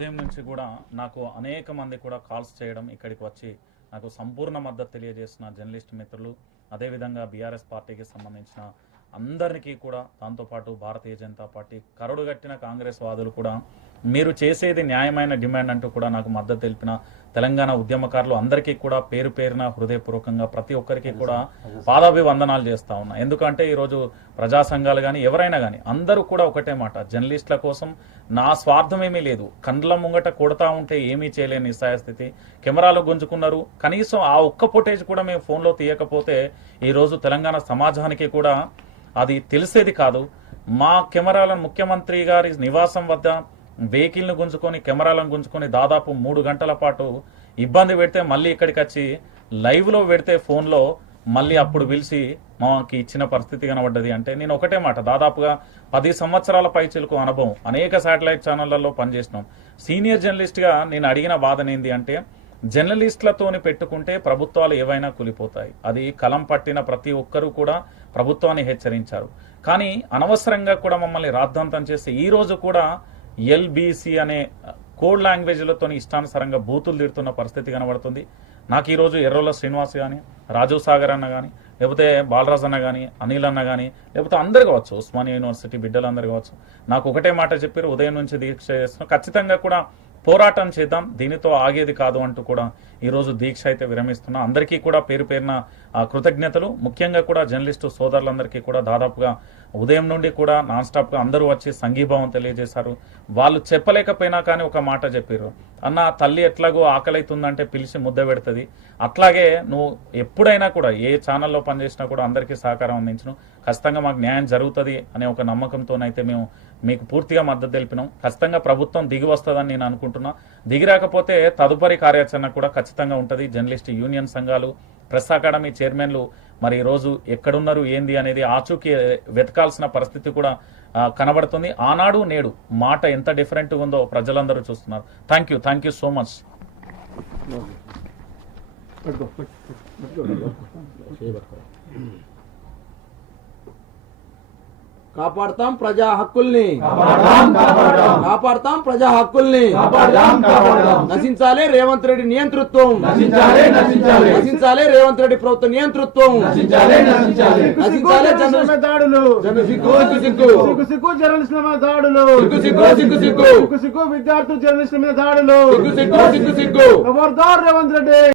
ఉదయం నుంచి కూడా నాకు అనేక మంది కూడా కాల్స్ చేయడం, ఇక్కడికి వచ్చి నాకు సంపూర్ణ మద్దతు తెలియజేసిన జర్నలిస్ట్ మిత్రులు, అదేవిధంగా బీఆర్ఎస్ పార్టీకి సంబంధించిన అందరికీ కూడా, దాంతోపాటు భారతీయ జనతా పార్టీ కరడుగట్టిన కాంగ్రెస్ వాదులు కూడా మీరు చేసేది న్యాయమైన డిమాండ్ అంటూ కూడా నాకు మద్దతు తెలిపిన తెలంగాణ ఉద్యమకారులు అందరికీ కూడా పేరు పేరున హృదయపూర్వకంగా ప్రతి ఒక్కరికి కూడా పాదాభివందనాలు చేస్తా ఉన్నా. ఎందుకంటే ఈరోజు ప్రజా సంఘాలు కానీ ఎవరైనా కానీ అందరూ కూడా ఒకటే మాట, జర్నలిస్టుల కోసం నా స్వార్థం ఏమీ లేదు, కండ్ల ముంగట కొడతా ఉంటే ఏమీ చేయలేని నిస్సాయ స్థితి, కెమెరాలు గుంజుకున్నారు, కనీసం ఆ ఒక్క ఫుటేజ్ కూడా మేము ఫోన్లో తీయకపోతే ఈరోజు తెలంగాణ సమాజానికి కూడా అది తెలిసేది కాదు. మా కెమెరాలను ముఖ్యమంత్రి గారి నివాసం వద్ద వెహికల్ని గుంజుకొని కెమెరాలను గుంజుకొని దాదాపు 3 గంటల పాటు ఇబ్బంది పెడితే మళ్ళీ ఇక్కడికి వచ్చి లైవ్లో పెడితే ఫోన్లో మళ్ళీ అప్పుడు పిలిచి మాకు ఇచ్చిన పరిస్థితి కనబడ్డది. అంటే నేను ఒకటే మాట, దాదాపుగా 10 సంవత్సరాల పైచిలకు అనుభవం, అనేక శాటిలైట్ ఛానళ్లలో పనిచేసినాం. సీనియర్ జర్నలిస్ట్గా నేను అడిగిన వాదన ఏంది అంటే, జర్నలిస్టులతోని పెట్టుకుంటే ప్రభుత్వాలు ఏవైనా కూలిపోతాయి. అది కలం పట్టిన ప్రతి ఒక్కరూ కూడా ప్రభుత్వాన్ని హెచ్చరించారు. కానీ అనవసరంగా కూడా మమ్మల్ని రాద్ధాంతం చేసి ఈ రోజు కూడా ఎల్బీసీ అనే కోడ్ లాంగ్వేజ్లతో ఇష్టానుసారంగా బూతులు తిడుతున్న పరిస్థితి కనబడుతుంది. నాకు ఈరోజు ఎర్రోల శ్రీనివాస్ కానీ, రాజు సాగర్ అన్న కానీ, లేకపోతే బాలరాజ్ అన్న కానీ, అనిల్ అన్న కానీ, లేకపోతే అందరు కావచ్చు, ఉస్మానియా యూనివర్సిటీ బిడ్డలందరూ కావచ్చు, నాకు ఒకటే మాట చెప్పారు, ఉదయం నుంచి దీక్ష చేస్తున్నాం, ఖచ్చితంగా కూడా పోరాటం చేద్దాం, దీనితో ఆగేది కాదు అంటూ కూడా ఈరోజు దీక్ష అయితే విరమిస్తున్నా. అందరికీ కూడా పేరు పేరున కృతజ్ఞతలు. ముఖ్యంగా కూడా జర్నలిస్టు సోదరులందరికీ కూడా దాదాపుగా ఉదయం నుండి కూడా నాన్ స్టాప్గా అందరూ వచ్చి సంఘీభావం తెలియజేశారు. వాళ్ళు చెప్పలేకపోయినా కానీ ఒక మాట చెప్పారు, అన్న తల్లి ఎట్లాగో ఆకలైతుందంటే పిలిచి ముద్ద పెడుతుంది, అట్లాగే నువ్వు ఎప్పుడైనా కూడా ఏ ఛానల్లో పనిచేసినా కూడా అందరికీ సహకారం అందించను, ఖచ్చితంగా మాకు న్యాయం జరుగుతుంది అనే ఒక నమ్మకంతోనైతే మేము మీకు పూర్తిగా మద్దతు తెలిపినాం. ఖచ్చితంగా ప్రభుత్వం దిగి వస్తుందని నేను అనుకుంటున్నా. దిగి రాకపోతే తదుపరి కార్యాచరణ కూడా ఖచ్చితంగా ఉంటుంది. జర్నలిస్ట్ యూనియన్ సంఘాలు, ప్రెస్ అకాడమీ చైర్మన్లు మరి ఈరోజు ఎక్కడున్నారు ఏంది అనేది ఆచూకీ వెతకాల్సిన పరిస్థితి కూడా కనబడుతుంది. ఆనాడు నేడు మాట ఎంత డిఫరెంట్గా ఉందో ప్రజలందరూ చూస్తున్నారు. Thank you so much. కాపాడతాం ప్రజా హక్కుల్ని, కాపాడతాం ప్రజా హక్కుల్ని, నశించాలే రేవంత్ రెడ్డి నియంతృత్వం, నశించాలే రేవంత్ రెడ్డి ప్రభుత్వ నియంతృత్వం, నశించాలే విద్యార్థులు జర్నలిస్టుల మీద దాడులు, సిగ్గు ఖబర్దార్ రేవంత్ రెడ్డి.